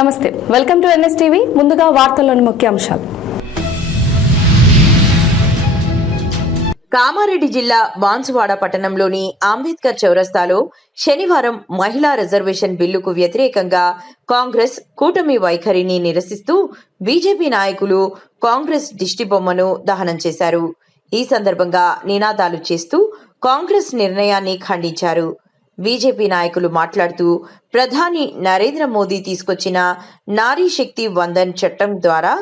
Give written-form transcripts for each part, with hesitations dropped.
నమస్తే, welcome to NSTV. ముందుగా వార్తల్లోని ముఖ్యాంశాలు. కామారెడ్డి జిల్లా బాన్సువాడ పట్టణంలోని అంబేద్కర్ చౌరస్తాలో శనివారం మహిళా రిజర్వేషన్ బిల్లుకు వ్యతిరేకంగా కాంగ్రెస్ కూటమి వైఖరిని నిరసిస్తూ బీజేపీ నాయకులు కాంగ్రెస్ దిష్టిబొమ్మను దహనం చేశారు. ఈ సందర్భంగా నినాదాలు చేస్తూ కాంగ్రెస్ నిర్ణయాన్ని ఖండించారు. బీజేపీ నాయకులు మాట్లాడుతూ ప్రధాని నరేంద్ర మోదీ తీసుకొచ్చిన నారీ శక్తి వందన్ చట్టం ద్వారా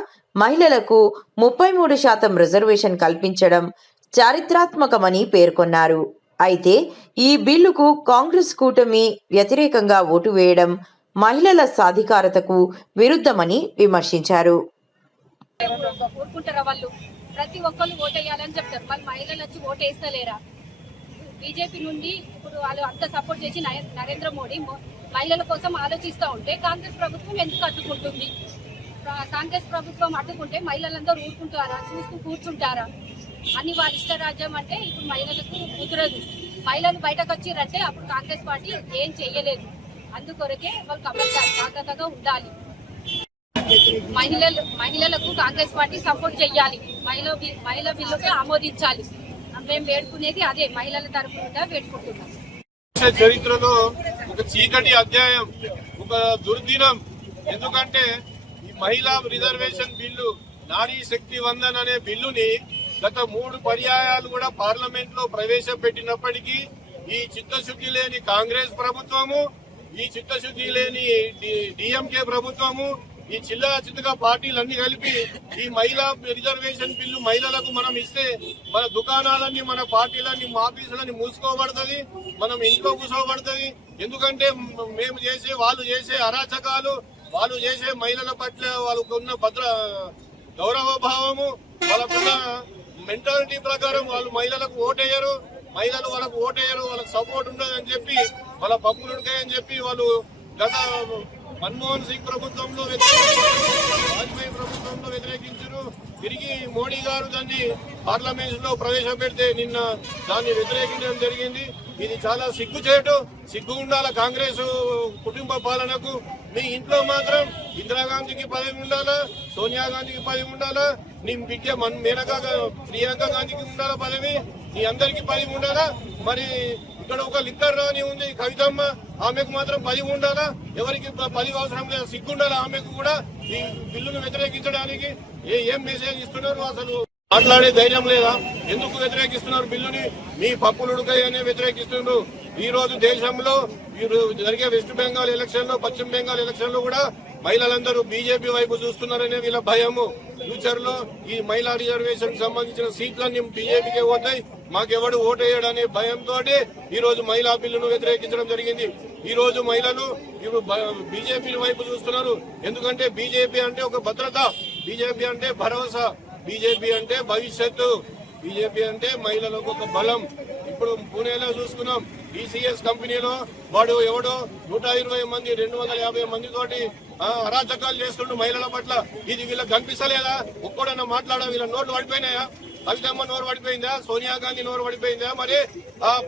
మహిళలకు 33% రిజర్వేషన్ కల్పించడం చారిత్రాత్మకమని పేర్కొన్నారు. అయితే ఈ బిల్లుకు కాంగ్రెస్ కూటమి వ్యతిరేకంగా ఓటు వేయడం మహిళల సాధికారతకు విరుద్ధమని విమర్శించారు. ప్రతి ఒక్కరు ఓటేయాలని చెప్తారు, మరి మహిళలు వచ్చి ఓటేస్తలేరా? బీజేపీ నుండి ఇప్పుడు వాళ్ళు అంత సపోర్ట్ చేసి నరేంద్ర మోడీ మహిళల కోసం ఆలోచిస్తూ ఉంటే కాంగ్రెస్ ప్రభుత్వం ఎందుకు అడ్డుకుంటుంది? కాంగ్రెస్ ప్రభుత్వం అడ్డుకుంటే మహిళలందరూ ఊరుకుంటారా, చూస్తూ కూర్చుంటారా? అని వాళ్ళ ఇష్టరాజ్యం అంటే ఇప్పుడు మహిళలకు కుదరదు. మహిళలు బయటకు వచ్చిరంటే అప్పుడు కాంగ్రెస్ పార్టీ ఏం చెయ్యలేదు. అందుకొరకే వాళ్ళు కంపల్సరీ జాగ్రత్తగా ఉండాలి. మహిళలకు కాంగ్రెస్ పార్టీ సపోర్ట్ చెయ్యాలి. మహిళ బిల్లుకే ఆమోదించాలి. మేము వేడుకునేది అదే, మహిళల తరఫున వేడుకుంటున్నాం. చరిత్రలో ఒక చీకటి అధ్యాయం, ఒక దుర్దినం. ఎందుకంటే ఈ మహిళా రిజర్వేషన్ బిల్లు, నారీ శక్తి వందన్ అనే బిల్లుని గత 3 పర్యాయాలు కూడా పార్లమెంట్ లో ప్రవేశపెట్టినప్పటికీ ఈ చిత్తశుద్ధి లేని కాంగ్రెస్ ప్రభుత్వము, ఈ చిత్తశుద్ధి లేని డిఎంకే ప్రభుత్వము, ఈ చిత్తగా పార్టీలన్నీ కలిపి ఈ మహిళా రిజర్వేషన్ బిల్లు మహిళలకు మనం ఇస్తే మన దుకాణాలన్నీ, మన పార్టీలన్నీ, మా ఆఫీసులన్నీ మూసుకోబడుతుంది, మనం ఇంట్లో కూర్చోబడుతుంది. ఎందుకంటే వాళ్ళు చేసే అరాచకాలు, వాళ్ళు చేసే మహిళల పట్ల వాళ్ళకున్న గౌరవ భావము, వాళ్ళకున్న మెంటాలిటీ ప్రకారం వాళ్ళు మహిళలకు ఓటేయరు, మహిళలు వాళ్ళకు ఓటేయరు, వాళ్ళకు సపోర్ట్ ఉండదు అని చెప్పి, వాళ్ళ పప్పులు ఉడకాయని చెప్పి వాళ్ళు గత మన్మోహన్ సింగ్ ప్రభుత్వంలో వాజ్పేయి ప్రభుత్వంలో వ్యతిరేకించారు. తిరిగి మోడీ గారు దాన్ని పార్లమెంట్ లో ప్రవేశపెడితే నిన్న దాన్ని వ్యతిరేకించడం జరిగింది. ఇది చాలా సిగ్గు ఉండాల కాంగ్రెస్ కుటుంబ పాలనకు. మీ ఇంట్లో మాత్రం ఇందిరాగాంధీకి పదవి ఉండాలా, సోనియా గాంధీకి పదవి ఉండాలా, నీ బిడ్డ మేనకా ప్రియాంక గాంధీకి ఉండాలా పదవి, నీ అందరికి పదవి ఉండాలా. మరి ఇక్కడ ఒక లిక్కర్ రాని ఉంది కవితమ్మ, ఆమెకు మాత్రం 10 ఉండాలా? ఎవరికి 10 అవసరం లేదు, సిగ్గుండాలా ఆమెకు కూడా ఈ బిల్లును వ్యతిరేకించడానికి? ఏం మెసేజ్ ఇస్తున్నారు? అసలు మాట్లాడే ధైర్యం లేదా? ఎందుకు వ్యతిరేకిస్తున్నారు బిల్లుని? మీ పప్పులు ఉడకాయనే వ్యతిరేకిస్తున్నారు. ఈ రోజు దేశంలో జరిగే వెస్ట్ బెంగాల్ ఎలక్షన్ లో, పశ్చిమ బెంగాల్ ఎలక్షన్ లో కూడా మహిళలందరూ బీజేపీ వైపు చూస్తున్నారనే వీళ్ళ భయము. ఫ్యూచర్ లో ఈ మహిళా రిజర్వేషన్ సంబంధించిన సీట్లన్నీ బీజేపీకే పోతాయి, మాకెవడు ఓటేయడనే భయంతో ఈ రోజు మహిళా బిల్లును వ్యతిరేకించడం జరిగింది. ఈ రోజు మహిళలు ఇప్పుడు బీజేపీ వైపు చూస్తున్నారు. ఎందుకంటే బీజేపీ అంటే ఒక భద్రత, బీజేపీ అంటే భరోసా, బీజేపీ అంటే భవిష్యత్తు, బీజేపీ అంటే మహిళలకు ఒక బలం. ఇప్పుడు పూణేలో చూసుకున్నాం, టీసీఎస్ కంపెనీలో వాడు ఎవడో 120 మంది 250 మంది తోటి అరాచకాలు చేస్తుండు మహిళల పట్ల. ఇది వీళ్ళకి కనిపిస్తలేదా? ఒక్కడన్నా మాట్లాడా? వీళ్ళ నోట్లు పడిపోయినాయా? కవితమ్మ నోరు పడిపోయిందా? సోనియా గాంధీ నోరు పడిపోయిందా? మరి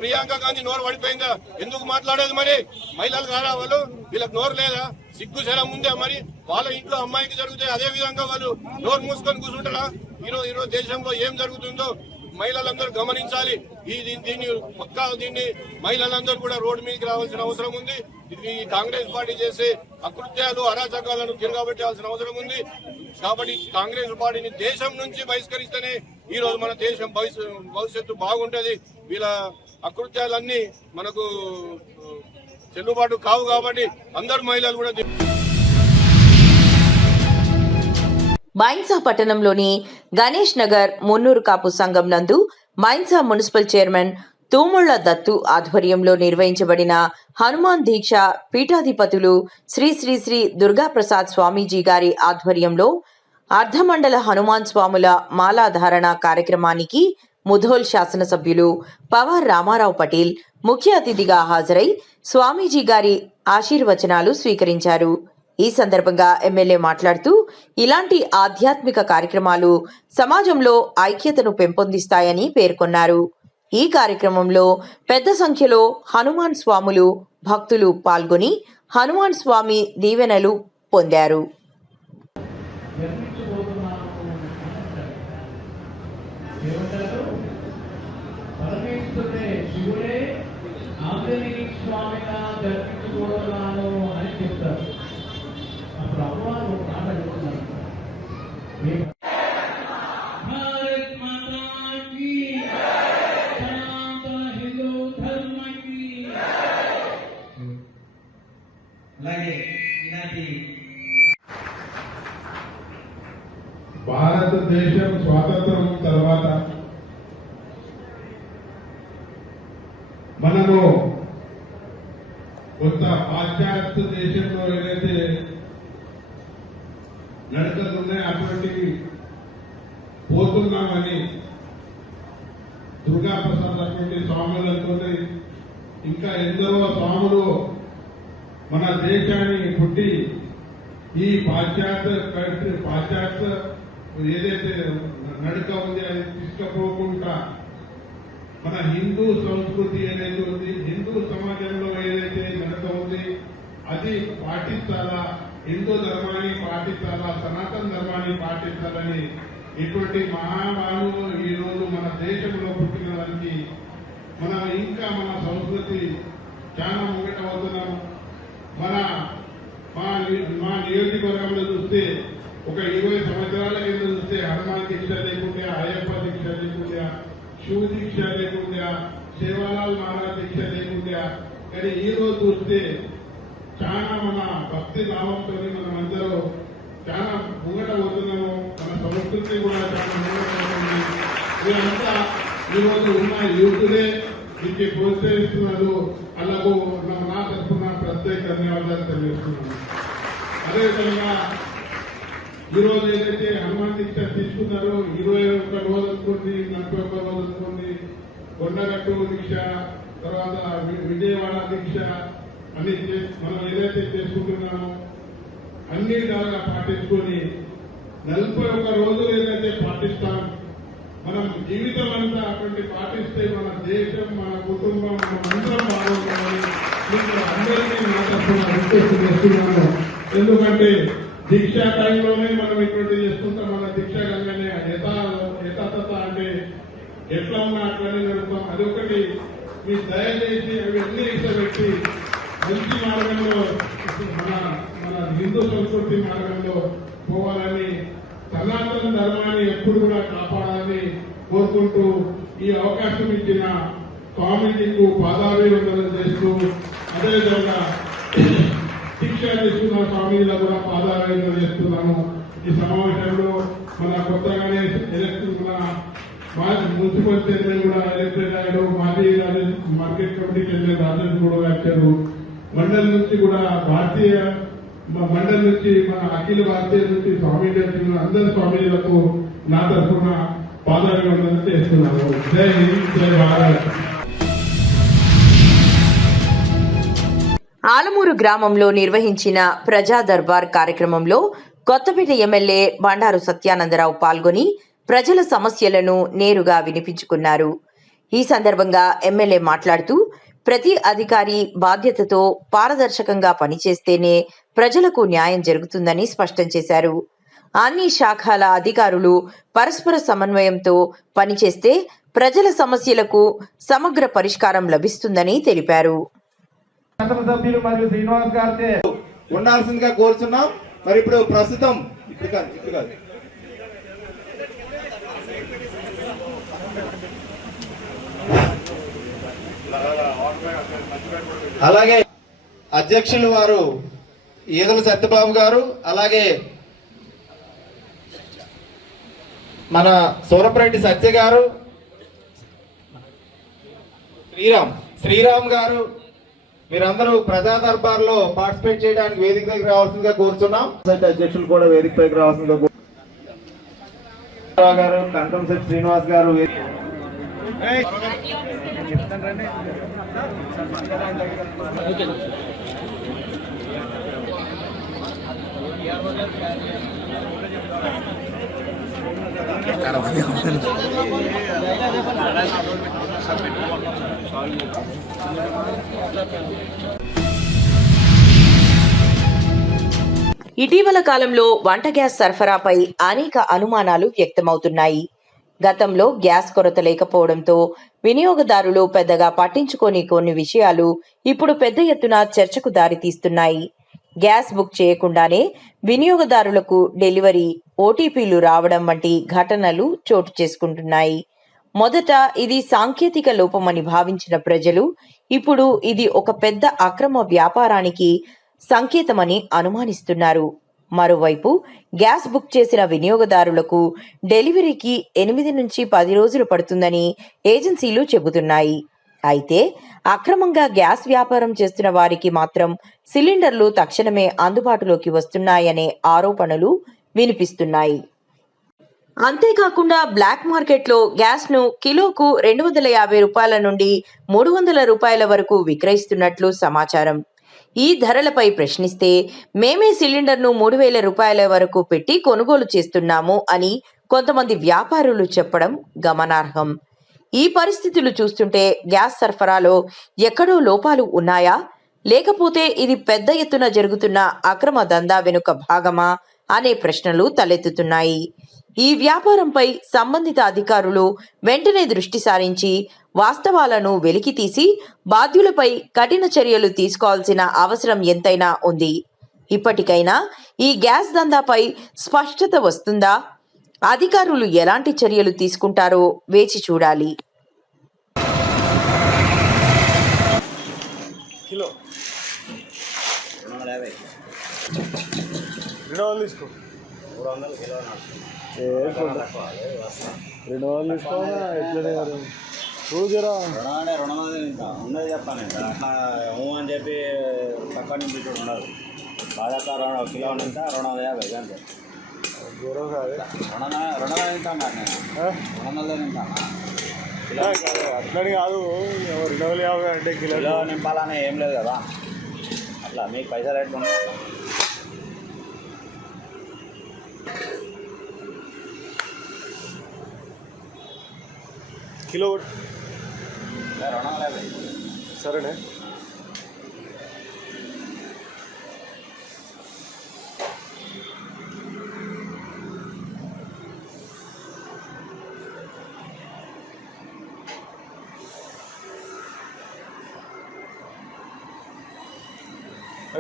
ప్రియాంక గాంధీ నోరు పడిపోయిందా? ఎందుకు మాట్లాడేది? మరి మహిళలు కాదా వాళ్ళు? వీళ్ళకి నోరు లేదా? సిగ్గు శరం ఉందా? మరి వాళ్ళ ఇంట్లో అమ్మాయికి జరిగితే అదే విధంగా వాళ్ళు నోరు మూసుకొని కూర్చుంటారా? ఈరోజు దేశంలో ఏం జరుగుతుందో మహిళలందరూ గమనించాలి. దీన్ని మహిళలందరూ కూడా రోడ్డు మీదకి రావాల్సిన అవసరం ఉంది. ఇది కాంగ్రెస్ పార్టీ చేసే అకృత్యాలు, అరాచకాలను తిరగబెట్టాల్సిన అవసరం ఉంది. కాబట్టి కాంగ్రెస్ పార్టీని దేశం నుంచి బహిష్కరిస్తేనే ఈ రోజు మన దేశం భవిష్యత్తు బాగుంటది. వీళ్ళ అకృత్యాలన్నీ మనకు చెల్లుబాటు కావు. కాబట్టి అందరు మహిళలు కూడా మైన్సా పట్టణంలోని గణేష్ నగర్ మున్నూరు కాపు సంఘం నందు మైన్సా మున్సిపల్ చైర్మన్ తూముళ్ల దత్తు ఆధ్వర్యంలో నిర్వహించబడిన హనుమాన్ దీక్ష పీఠాధిపతులు శ్రీ శ్రీ శ్రీ దుర్గాప్రసాద్ స్వామీజీ గారి ఆధ్వర్యంలో అర్ధమండల హనుమాన్ స్వాముల మాలాధారణ కార్యక్రమానికి ముధోల్ శాసనసభ్యులు పవార్ రామారావు పటేల్ ముఖ్య అతిథిగా హాజరై స్వామీజీ గారి ఆశీర్వచనాలు స్వీకరించారు. ఈ సందర్భంగా ఎమ్మెల్యే మాట్లాడుతూ ఇలాంటి ఆధ్యాత్మిక కార్యక్రమాలు సమాజంలో ఐక్యతను పెంపొందిస్తాయని పేర్కొన్నారు. ఈ కార్యక్రమంలో పెద్ద సంఖ్యలో హనుమాన్ స్వాములు భక్తులు పాల్గొని హనుమాన్ స్వామి దీవెనలు పొందారు. పరమేశ్వరుడే శివుడే ఆంజనేయ స్వామిగా దర్శించుకోవడాను అని చెప్తారు. అప్పుడు అమ్మవారు ఒక మాట చెప్తున్నారు, భారత్ మాతా కీ సనాతన హిందూ ధర్మ కీ. అలాగే ఈనాటి భారతదేశం స్వాతంత్రం తర్వాత మనము కొంత పాశ్చాత్య దేశంలో ఏదైతే నడకలు ఉన్నాయో అటువంటివి పోతున్నామని దుర్గా ప్రసాద్ అటువంటి స్వాములతో ఇంకా ఎందరో స్వాములు మన దేశాన్ని పుట్టి ఈ పాశ్చాత్య ఏదైతే నడక ఉంది అది తీసుకుపోకుండా మన హిందూ సంస్కృతి ఏదైతే ఉంది, హిందూ సమాజంలో ఏదైతే నడక ఉంది అది పాటిస్తారా, హిందూ ధర్మాన్ని పాటిస్తారా, సనాతన ధర్మాన్ని పాటిస్తారని ఇటువంటి మహామానులు ఈ రోజు మన దేశంలో పుట్టిన దానికి మనం ఇంకా మన సంస్కృతి చాలా ముంగటవుతున్నాం. మా నియోజకవర్గంలో చూస్తే ఒక 20 సంవత్సరాల కింద చూస్తే హనుమాన్ దీక్ష లేకుండా, అయ్యప్ప దీక్ష లేకుండా, శివ దీక్ష లేకుండా, సేవాలాల్ మహారాజ్ దీక్ష లేకుండా, కానీ ఈ రోజు చూస్తే చాలా మన భక్తి భావంతో మనం అందరూ చాలా ముంగట పోతున్నాము. మన సంస్కృతి కూడా చాలా ముంగట పోతుంది. వీరంతా ఈరోజు ఉన్న యూతులే దీనికి ప్రోత్సహిస్తున్నారు. అలాగూ నా తరఫున ప్రత్యేక ధన్యవాదాలు తెలియజేస్తున్నాను. అదేవిధంగా ఈరోజు ఏదైతే హనుమాన్ దీక్ష తీసుకున్నారో 21 రోజులు అనుకోండి, 41 రోజులు అనుకోండి, కొండగట్టు దీక్ష, తర్వాత విజయవాడ దీక్ష అన్ని మనం ఏదైతే చేసుకుంటున్నామో అన్ని విధాలుగా పాటించుకొని 41 రోజులు ఏదైతే పాటిస్తాం, మనం జీవితం అంతా అటువంటి పాటిస్తే మన దేశం, మన కుటుంబం, మనం అందరం బాగుంటామని మీకు అందరికీ నా తరఫున రిక్వెస్ట్ చేస్తున్నాను. ఎందుకంటే దీక్షా టైంలోనే మనం ఇటువంటి చేసుకుంటాం. మన దీక్ష కలగానే యథాతథ అంటే ఎట్లా ఉన్నా అట్లనే నడుపుతాం. అదొకటి మీరు దయచేసి అవన్నీ ఇష్టపెట్టి మంచి మార్గంలో మన హిందూ సంస్కృతి మార్గంలో పోవాలని, సనాతన ధర్మాన్ని ఎప్పుడు కూడా కాపాడాలని కోరుకుంటూ ఈ అవకాశం ఇచ్చిన స్వామీజీకు పాదాభివందనం చేస్తూ, అదేవిధంగా దీక్ష తీసుకున్న స్వామీజీలకు కూడా పాదాభివందనం చేస్తున్నాము. ఈ సమావేశంలో మన కొత్తగానే మన మున్సిపల్ చైర్మన్ కూడా ఎలక్టెడ్ అయ్యాడు, మాజీ మార్కెట్ కమిటీ చైర్మన్ రాజేష్ కూడా వచ్చారు. మండలి నుంచి కూడా మండలి నుంచి మన అఖిల భారతీయ నుంచి స్వామీజీ వచ్చిన అందరి స్వామీజీలకు నా తరఫున పాదాభివందనం చేస్తున్నాను. జై హింద్, జై భారత్. ఆలమూరు గ్రామంలో నిర్వహించిన ప్రజా దర్బార్ కార్యక్రమంలో కొత్తపేట ఎమ్మెల్యే బండారు సత్యానందరావు పాల్గొని ప్రజల సమస్యలను నేరుగా వినిపించుకున్నారు. ఈ సందర్భంగా ఎమ్మెల్యే మాట్లాడుతూ, ప్రతి అధికారి బాధ్యతతో పారదర్శకంగా పనిచేస్తేనే ప్రజలకు న్యాయం జరుగుతుందని స్పష్టం చేశారు. అన్ని శాఖల అధికారులు పరస్పర సమన్వయంతో పనిచేస్తే ప్రజల సమస్యలకు సమగ్ర పరిష్కారం లభిస్తుందని తెలిపారు. సభ్యులు మరియు శ్రీనివాస్ గారితో ఉండాల్సిందిగా కోరుచున్నాం. మరి ఇప్పుడు ప్రస్తుతం అలాగే అధ్యక్షులు వారు ఈదల సత్యబాబు గారు, అలాగే మన సూరపరెడ్డి సత్య గారు, శ్రీరామ్ గారు, మీరందరూ ప్రజా దర్బార్ లో పార్టిసిపేట్ చేయడానికి వేదిక పైకి రావాల్సిందిగా కోరుతున్నాం. అధ్యక్షులు కూడా వేదిక పైకి రావాల్సిందిగా గారు, కంటంశెట్టి శ్రీనివాస్ గారు. ఇటీవల కాలంలో వంట గ్యాస్ సరఫరాపై అనేక అనుమానాలు వ్యక్తమవుతున్నాయి. గతంలో గ్యాస్ కొరత లేకపోవడంతో వినియోగదారులు పెద్దగా పట్టించుకోని కొన్ని విషయాలు ఇప్పుడు పెద్ద ఎత్తున చర్చకు దారితీస్తున్నాయి. గ్యాస్ బుక్ చేయకుండానే వినియోగదారులకు డెలివరీ, ఓటీపీలు రావడం వంటి ఘటనలు చోటు చేసుకుంటున్నాయి. మొదట ఇది సాంకేతిక లోపమని భావించిన ప్రజలు ఇప్పుడు ఇది ఒక పెద్ద అక్రమ వ్యాపారానికి సంకేతమని అనుమానిస్తున్నారు. మరోవైపు గ్యాస్ బుక్ చేసిన వినియోగదారులకు డెలివరీకి 8 నుంచి 10 రోజులు పడుతుందని ఏజెన్సీలు చెబుతున్నాయి. అయితే అక్రమంగా గ్యాస్ వ్యాపారం చేస్తున్న వారికి మాత్రం సిలిండర్లు తక్షణమే అందుబాటులోకి వస్తున్నాయనే ఆరోపణలు వినిపిస్తున్నాయి. అంతేకాకుండా బ్లాక్ మార్కెట్లో గ్యాస్ ను కిలోకు 250 రూపాయల నుండి 300 రూపాయల వరకు విక్రయిస్తున్నట్లు సమాచారం. ఈ ధరలపై ప్రశ్నిస్తే మేమే సిలిండర్ను 3000 రూపాయల వరకు పెట్టి కొనుగోలు చేస్తున్నాము అని కొంతమంది వ్యాపారులు చెప్పడం గమనార్హం. ఈ పరిస్థితులు చూస్తుంటే గ్యాస్ సరఫరాలో ఎక్కడో లోపాలు ఉన్నాయా, లేకపోతే ఇది పెద్ద ఎత్తున జరుగుతున్న అక్రమ దందా వెనుక భాగమా అనే ప్రశ్నలు తలెత్తుతున్నాయి. ఈ వ్యాపారంపై సంబంధిత అధికారులు వెంటనే దృష్టి సారించి వాస్తవాలను వెలికితీసి బాధ్యులపై కఠిన చర్యలు తీసుకోవాల్సిన అవసరం ఎంతైనా ఉంది. ఇప్పటికైనా ఈ గ్యాస్ దందాపై స్పష్టత వస్తుందా? అధికారులు ఎలాంటి చర్యలు తీసుకుంటారో వేచి చూడాలి. ఉన్నది చెప్పాను అట్లా అని చెప్పి తక్కువ నుంచి ఉండదు. బాధాక 1 కిలో ఇంకా 250 అంతే. 200 తింటాను నేను, 200 తింటాను. అట్లని కాదు, 250 అంటే కిలో నింపాలని ఏం లేదు కదా. అట్లా మీకు పైసలు రేట్లు ఉన్నాయి. కిలో 250 సరేనే.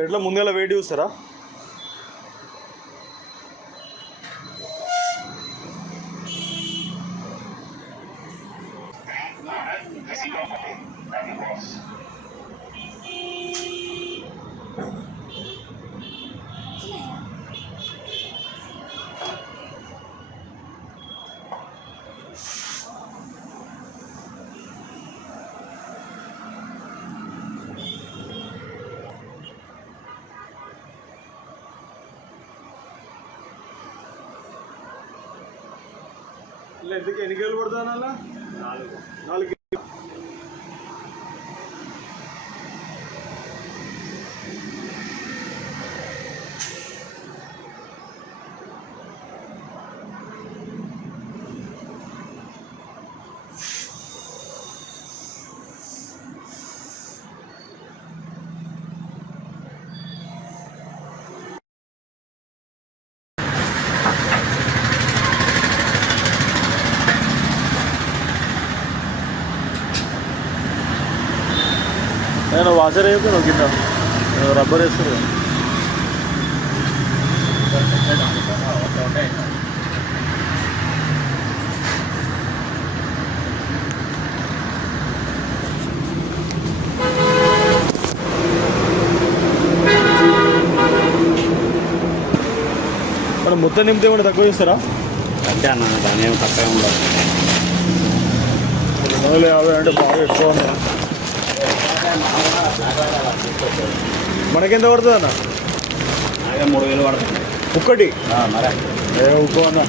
ఎట్లా ముందేలా వెయిట్ చూస్తారా? ఎందుకు ఎన్ని కిలోలు పడుతుంది అలా? 4 నేను వాసర్ అయిపోయాను కింద రబ్బర్ వేస్తారు. మనం మొత్తం నింపితే ఏమన్నా తక్కువ చేస్తారా? అంతే అన్న, దాని ఏమి తక్కువ ఉండదు. 250 అంటే బాగా ఎక్కువ ఉన్నాయి. మనకెంత పడుతుంది అన్న? 3000 పడుతుంది ఒక్కటి. మరే ఉప్పు అన్న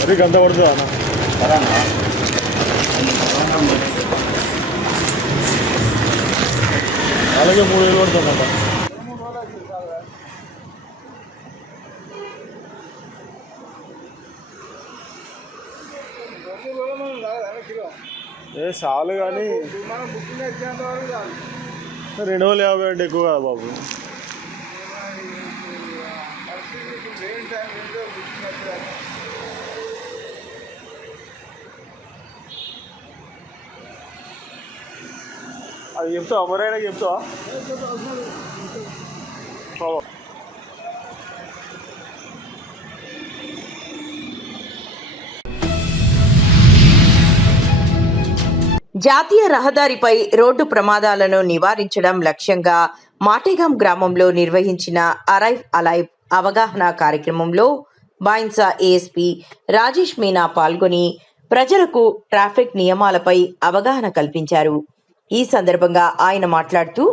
మరి గంత పడుతుంది అన్న? సరే అన్న, అలాగే 3000 పడుతుంది అన్న. ఏ చాలు కానీ 250 అంటే ఎక్కువ కదా బాబు. అది చెప్తావా ఎవరైనా చెప్తావా? జాతీయ రహదారిపై రోడ్డు ప్రమాదాలను నివారించడం లక్ష్యంగా మాటేగాం గ్రామంలో నిర్వహించిన అరైవ్ అలైవ్ అవగాహన కార్యక్రమంలో బాయిన్సా ఏఎస్పీ రాజేష్ మీనా పాల్గొని ప్రజలకు ట్రాఫిక్ నియమాలపై అవగాహన కల్పించారు. ఈ సందర్భంగా ఆయన మాట్లాడుతూ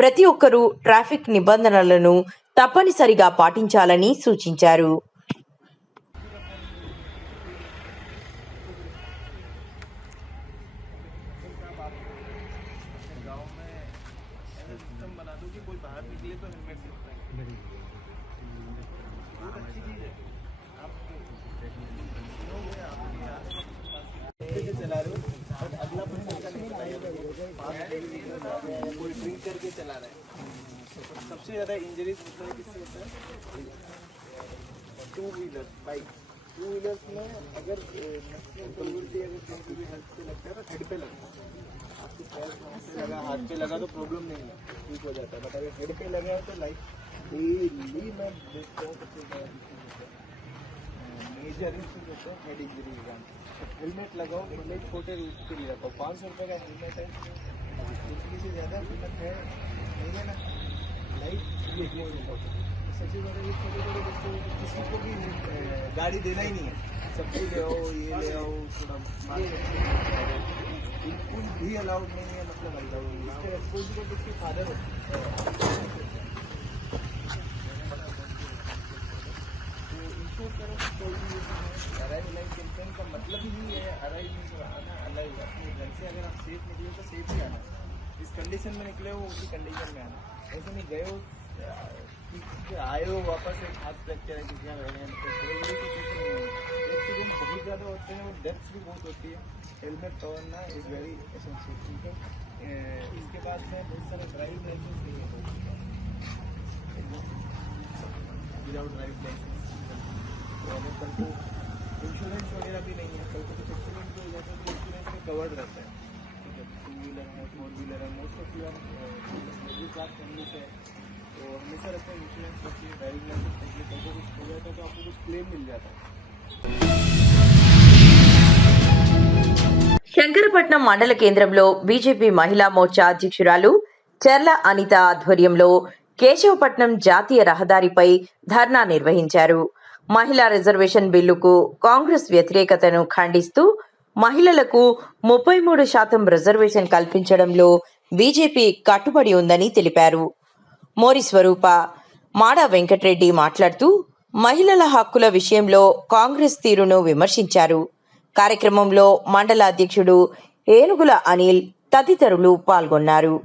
ప్రతి ఒక్కరూ ట్రాఫిక్ నిబంధనలను తప్పనిసరిగా పాటించాలని సూచించారు. सबसे ज़्यादा इंजरीज किससे होता है? Two wheeler bike. Two wheelers में अगर हेल्थ पे लगता है तो हेड पे लगता है। आपके पैर से लगा, हाथ पे लगा तो प्रॉब्लम नहीं है, ठीक हो जाता है। बट अगर हेड पे लगा है तो लाइक डेली मैं देखता हूँ सबसे मेजर इंजरी होता है हेड इंजरी का। हेलमेट लगाओ, भले छोटे रूप के लिए रखो। 500 रुपये का हेलमेट है, इसलिए से ज़्यादा कीमत है नहीं है ना। लाइफ सबसे बड़ा ये छोटे बड़े बच्चों किसी को भी गाड़ी देना ही नहीं है। सबको ले आओ, ये ले आओ, थोड़ा बिल्कुल भी अलाउड नहीं है। मतलब अलाउड इसके रेस्पॉन्सिबिलिटी उसके फादर होते अराइव लाइफ कैंपेन का मतलब ही है अराइव आना अलाइव। अपने घर से अगर आप सेफ निकले तो सेफ ही आना, जिस कंडीशन में निकले हो उसी कंडीशन में आना। ऐसे नहीं गए हो आए हो वापस एक हाथ फ्रैक्चर है किसी का एक्सीडेंट बहुत ज़्यादा होते हैं और डेथ्स भी बहुत होती है। हेलमेट पहनना इज़ वेरी एसेंशियल, ठीक है। इसके बाद में बहुत सारे driving licence without driving licence कल को इंश्योरेंस वगैरह भी नहीं है। कल को कुछ एक्सीडेंट हो जाता है तो इंश्योरेंस में कवर्ड रहता है, ठीक है। 2 व्हीलर है, 4 व्हीलर है, most of you middle class family से तो हमेशा रहता है इंश्योरेंस रखिए, ड्राइविंग लाइसेंस रखिए। कल को कुछ हो जाता है तो आपको कुछ क्लेम मिल जाता है। శంకరపట్నం మండల కేంద్రంలో బీజేపీ మహిళా మోర్చా అధ్యక్షురాలు చెర్ల అనిత ఆధ్వర్యంలో కేశవపట్నం జాతీయ రహదారిపై ధర్నా నిర్వహించారు. మహిళా రిజర్వేషన్ బిల్లుకు కాంగ్రెస్ వ్యతిరేకతను ఖండిస్తూ మహిళలకు 33% రిజర్వేషన్ కల్పించడంలో బీజేపీ కట్టుబడి ఉందని తెలిపారు. మోరి స్వరూప, మాడ వెంకటరెడ్డి మాట్లాడుతూ మహిళల హక్కుల విషయంలో కాంగ్రెస్ తీరును విమర్శించారు. కార్యక్రమంలో మండల అధ్యక్షుడు ఏనుగుల అనిల్ తదితరులు పాల్గొన్నారు.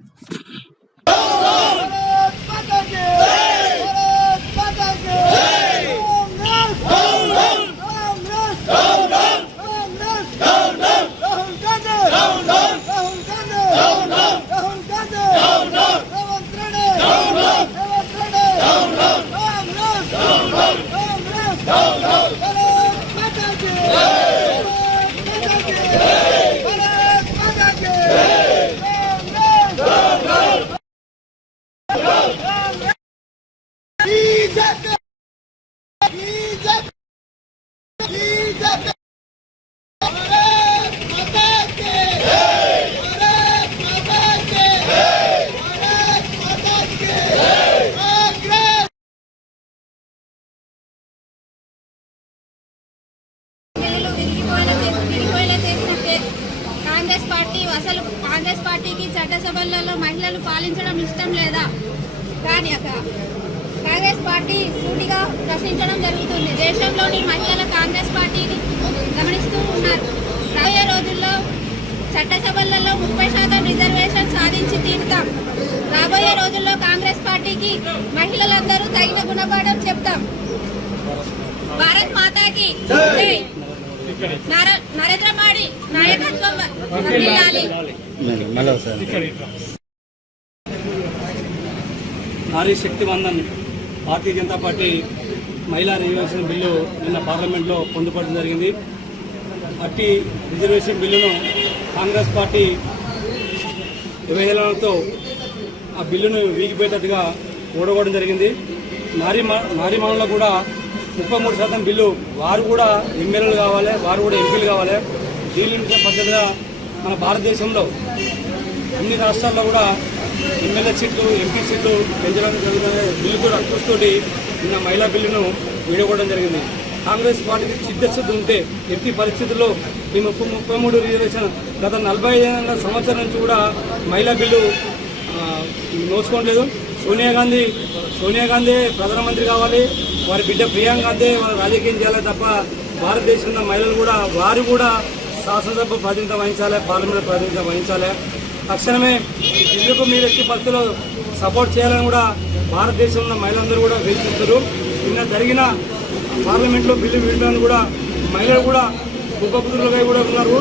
అసలు కాంగ్రెస్ పార్టీకి చట్టసభలలో మహిళలు పాలించడం ఇష్టం లేదా? కానీ కాంగ్రెస్ పార్టీ సూటిగా ప్రశ్నించడం జరుగుతుంది. దేశంలోని మహిళలు కాంగ్రెస్ పార్టీని గమనిస్తూ ఉన్నారు. రాబోయే రోజుల్లో చట్టసభలలో 30% రిజర్వేషన్ సాధించి తీరుతాం. రాబోయే రోజుల్లో కాంగ్రెస్ పార్టీకి మహిళలందరూ తగిన గుణపాఠం చెప్తాం. భారత్ మాతాకి జై. నరేంద్ర మోడీ నాయకత్వం వర్ధిల్లాలి. నారీ శక్తి వందన్ భారతీయ జనతా పార్టీ మహిళా రిజర్వేషన్ బిల్లు నిన్న పార్లమెంట్లో పొందుపరచడం జరిగింది. అట్టి రిజర్వేషన్ బిల్లును కాంగ్రెస్ పార్టీ విభజనలతో ఆ బిల్లును వీగిపోయేటట్టుగా ఓడగొట్టడం జరిగింది. నారీమణుల్లో కూడా 33% బిల్లు వారు కూడా ఎమ్మెల్యేలు కావాలి, వారు కూడా ఎంపీలు కావాలి. డీలిమిటేషన్ పద్ధతిగా మన భారతదేశంలో అన్ని రాష్ట్రాల్లో కూడా ఎమ్మెల్యే సీట్లు, ఎంపీ సీట్లు పెంచడం జరుగుతున్న బిల్లు కూడా చూస్తోటి నిన్న మహిళా బిల్లును వీడగొట్టడం జరిగింది. కాంగ్రెస్ పార్టీకి చిత్తశుద్ధి ఉంటే ఎట్టి పరిస్థితుల్లో ఈ 33 రిజర్వేషన్ గత 45 సంవత్సరం నుంచి కూడా మహిళా బిల్లు నోచుకోవట్లేదు. సోనియా గాంధీ ప్రధానమంత్రి కావాలి, వారి బిడ్డ ప్రియాంక గాంధీ వారు రాజకీయం చేయాలి తప్ప భారతదేశంలో మహిళలు కూడా వారు కూడా శాసనసభ ప్రాతినిధ్యం వహించాలి, పార్లమెంట్ ప్రాతినిధ్యం వహించాలి. తక్షణమే ఈ బిల్లుకు మీరు ఎట్టి పరిస్థితుల్లో సపోర్ట్ చేయాలని కూడా భారతదేశంలో మహిళలందరూ కూడా వేధిస్తున్నారు. నిన్న జరిగిన పార్లమెంట్లో బిల్లు విడడానికి కూడా మహిళలు కూడా ఉపపుత్రులుగా కూడా ఉన్నారు.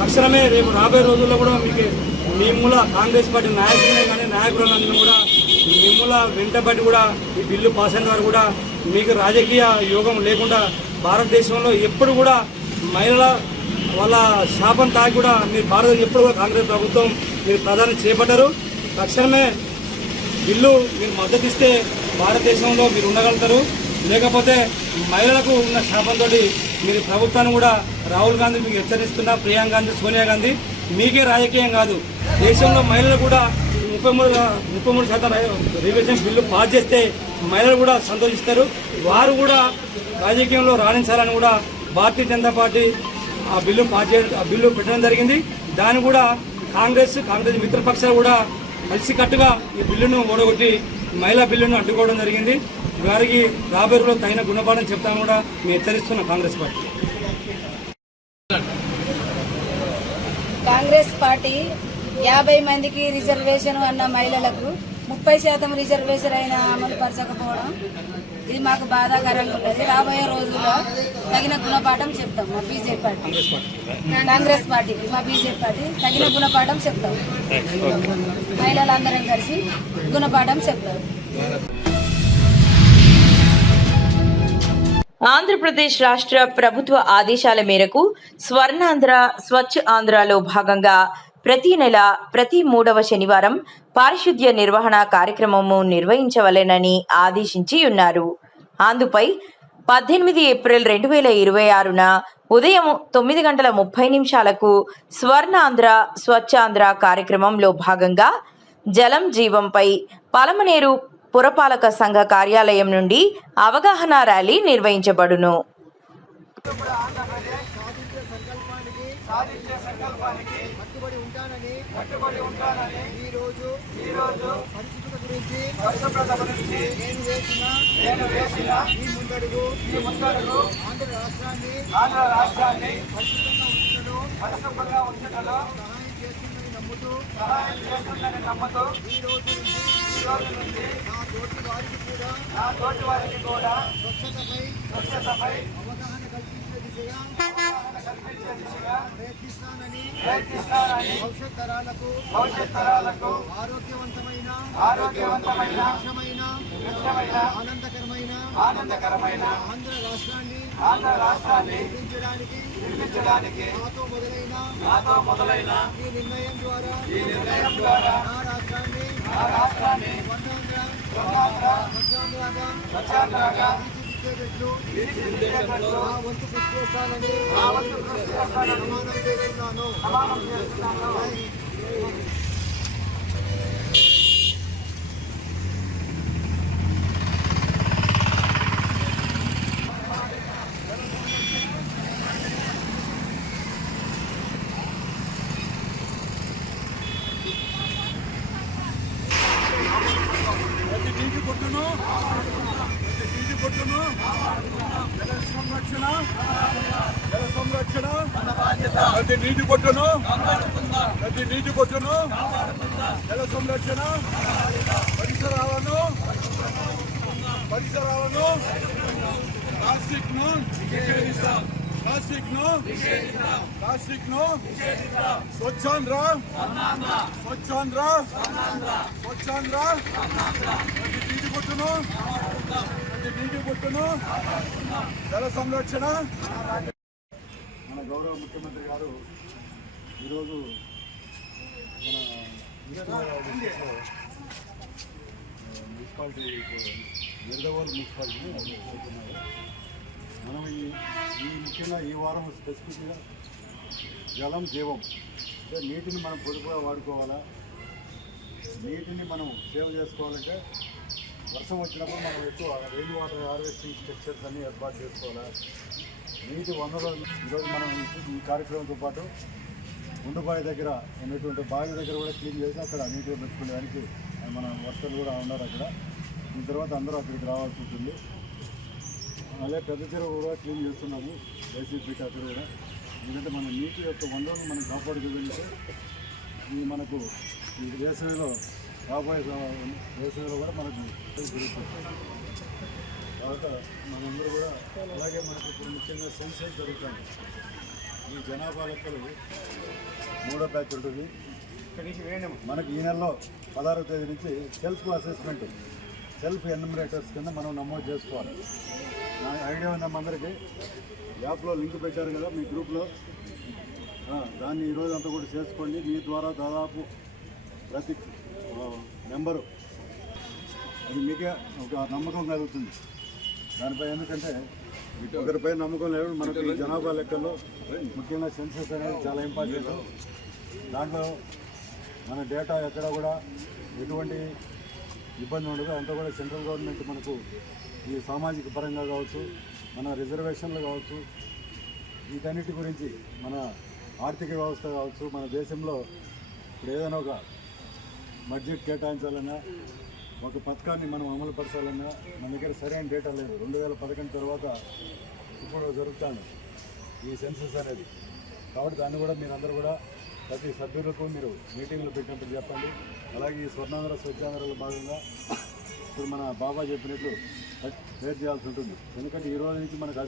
తక్షణమే రేపు రాబోయే రోజుల్లో కూడా మీకు మీ మూల కాంగ్రెస్ పార్టీ నాయకులనే కానీ నాయకులందరూ కూడా మీ మూల వెంటబడి కూడా ఈ బిల్లు పాస్ అయిన వారు కూడా మీకు రాజకీయ యోగం లేకుండా భారతదేశంలో ఎప్పుడు కూడా మహిళల వాళ్ళ శాపం తాగి కూడా మీరు భారతదేశం ఎప్పుడు కూడా కాంగ్రెస్ ప్రభుత్వం మీరు ప్రధాని చేపట్టారు. తక్షణమే బిల్లు మీరు మద్దతు ఇస్తే భారతదేశంలో మీరు ఉండగలుగుతారు. లేకపోతే మహిళలకు ఉన్న శాపంతో మీరు ప్రభుత్వాన్ని కూడా రాహుల్ గాంధీ మీకు హెచ్చరిస్తున్నా, ప్రియాంక గాంధీ, సోనియా గాంధీ మీకే రాజకీయం కాదు దేశంలో మహిళలు కూడా 33% రిజర్వేషన్ బిల్లు పాస్ చేస్తే మహిళలు కూడా సంతోషిస్తారు. వారు కూడా రాజకీయంలో రాణించాలని కూడా భారతీయ జనతా పార్టీ ఆ బిల్లు పెట్టడం జరిగింది. దాన్ని కూడా కాంగ్రెస్ మిత్రపక్షాలు కూడా కలిసికట్టుగా ఈ బిల్లును ఓడగొట్టి మహిళా బిల్లును అడ్డుకోవడం జరిగింది. వారికి రాబోయే రోజుల్లో తగిన గుణపాఠం చెప్తాను కూడా మేము హెచ్చరిస్తున్న కాంగ్రెస్ పార్టీ 50 మందికి రిజర్వేషన్ అన్న మహిళలకు 30% రిజర్వేషన్ అయినా అమలు పరచకపోవడం ఇది మాకు బాధాకరంగా ఉంటుంది. రాబోయే రోజుల్లో తగిన గుణపాఠం చెప్తాం. మా బీజేపీ పార్టీ, కాంగ్రెస్ పార్టీకి మా బీజేపీ పార్టీ తగిన గుణపాఠం చెప్తాం. మహిళలందరం కలిసి గుణపాఠం చెప్తాం. ఆంధ్రప్రదేశ్ రాష్ట్ర ప్రభుత్వ ఆదేశాల మేరకు స్వర్ణాంధ్ర స్వచ్ఛ ఆంధ్రలో భాగంగా ప్రతి నెల ప్రతి 3వ శనివారం పారిశుద్ధ్య నిర్వహణ కార్యక్రమము నిర్వహించవలెనని ఆదేశించి ఉన్నారు. అందుపై 18 ఏప్రిల్ 2026న ఉదయం 9:30 స్వర్ణాంధ్ర స్వచ్ఛాంధ్ర కార్యక్రమంలో భాగంగా జలం జీవంపై పలమనేరు పురపాలక సంఘ కార్యాలయం నుండి అవగాహన ర్యాలీ నిర్వహించబడును. ఆంధ్ర రాష్ట్రాన్ని పరిశుభ్రంగా ఉంచడంలో సహాయం చేస్తుందని నమ్ముతూ ఈ రోజు నుంచి నా తోటి వారికి కూడా స్వచ్ఛతపై అవగాహన కల్పించే దిశగా ప్రయత్నిస్తానని భవిష్యత్ తరాలకు ఆరోగ్యవంతమైన ఆనందకరమైన ఆంధ్ర రాష్ట్రాన్ని నిర్మించడానికి నాతో మొదలైన ఈ నిర్ణయం ద్వారా నా రాష్ట్రాన్ని స్వచ్ఛాంధ్రగా తీర్చిదిద్దేటట్లు నా వంతు కృషి చేస్తానని ప్రమాణం చేస్తున్నాను. ప్రతి నీటి బొట్టును జల సంరక్షణ పరిసరాలను ప్లాస్టిక్ ను స్వచ్ఛాంధ్ర ప్రతి నీటి బొట్టును జల సంరక్షణ. మన గౌరవ ముఖ్యమంత్రి గారు ఈరోజు మన మున్సిపాలిటీ నిడదవోలు మున్సిపాలిటీని అభివృద్ధి మనం ఈ ముఖ్యంగా ఈ వారం స్పెసిఫిక్గా జలం జీవం అంటే నీటిని మనం పొదుపుగా వాడుకోవాలా, నీటిని మనం సేవ్ చేసుకోవాలంటే వర్షం వచ్చినప్పుడు మనం ఎక్కువ రెయిన్ వాటర్ హార్వెస్టింగ్ స్ట్రక్చర్స్ అన్నీ ఏర్పాటు చేసుకోవాలా. నీటి వనరులు ఈరోజు మనం ఈ కార్యక్రమంతో పాటు ముందుబాయి దగ్గర ఉన్నటువంటి బావి దగ్గర కూడా క్లీన్ చేసి అక్కడ నీట్గా పెట్టుకునేదానికి మన వర్కర్లు కూడా ఉన్నారు అక్కడ. దీని తర్వాత అందరూ అక్కడికి రావాల్సి ఉంటుంది. అలాగే పెద్ద చెరువు కూడా క్లీన్ చేస్తున్నాము వైసీపీకి అక్కడ కూడా. ఎందుకంటే మన నీటి యొక్క వనరులను మనం కాపాడుకోగలిగితే ఇది మనకు ఈ వేసవిలో రాబోయే వేసవిలో కూడా మనకు జరుగుతుంది. తర్వాత మనందరూ కూడా అలాగే మనకు ఇప్పుడు ముఖ్యంగా సెన్సస్ జరుగుతుంది. ఈ జనాభా లెక్కలు 3వ బ్యాచ్ ఉంటుంది. మనకి ఈ నెలలో 16వ తేదీ నుంచి సెల్ఫ్ అసెస్మెంట్, సెల్ఫ్ ఎన్యూమరేటర్స్ కింద మనం నమోదు చేసుకోవాలి. నా ఐడియా ఉన్న అందరికీ యాప్లో లింక్ పెట్టారు కదా మీ గ్రూప్లో, దాన్ని ఈరోజు అంతా కూడా చేసుకోండి. మీ ద్వారా దాదాపు ప్రతి మెంబరు అది మీకే ఒక నమ్మకం కలుగుతుంది దానిపై. ఎందుకంటే ఒకరిపై నమ్మకం లేదు. మనకు ఈ జనాభా లెక్కల్లో ముఖ్యంగా సెన్సస్ అనేది చాలా ఇంపార్టెంట్. దాంట్లో మన డేటా ఎక్కడ కూడా ఎటువంటి ఇబ్బంది ఉండదు. అంతా కూడా సెంట్రల్ గవర్నమెంట్ మనకు ఈ సామాజిక పరంగా కావచ్చు, మన రిజర్వేషన్లు కావచ్చు, వీటన్నిటి గురించి మన ఆర్థిక వ్యవస్థ కావచ్చు, మన దేశంలో ఇప్పుడు ఏదైనా ఒక బడ్జెట్ కేటాయించాలన్నా, ఒక పథకాన్ని మనం అమలు పరచాలన్నా మన దగ్గర సరైన డేటా లేదు. 2011 తర్వాత ఇప్పుడు జరుగుతాను ఈ సెన్సస్ అనేది. కాబట్టి దాన్ని కూడా మీరందరూ కూడా ప్రతి సభ్యులకు మీరు మీటింగ్లు పెట్టినప్పుడు చెప్పండి. అలాగే ఈ స్వర్ణాంధ్ర స్వచ్ఛాంధ్రలో భాగంగా ఇప్పుడు మన బాబా చెప్పినట్లు షేర్ చేయాల్సి ఉంటుంది. ఎందుకంటే ఈ రోజు నుంచి మనకు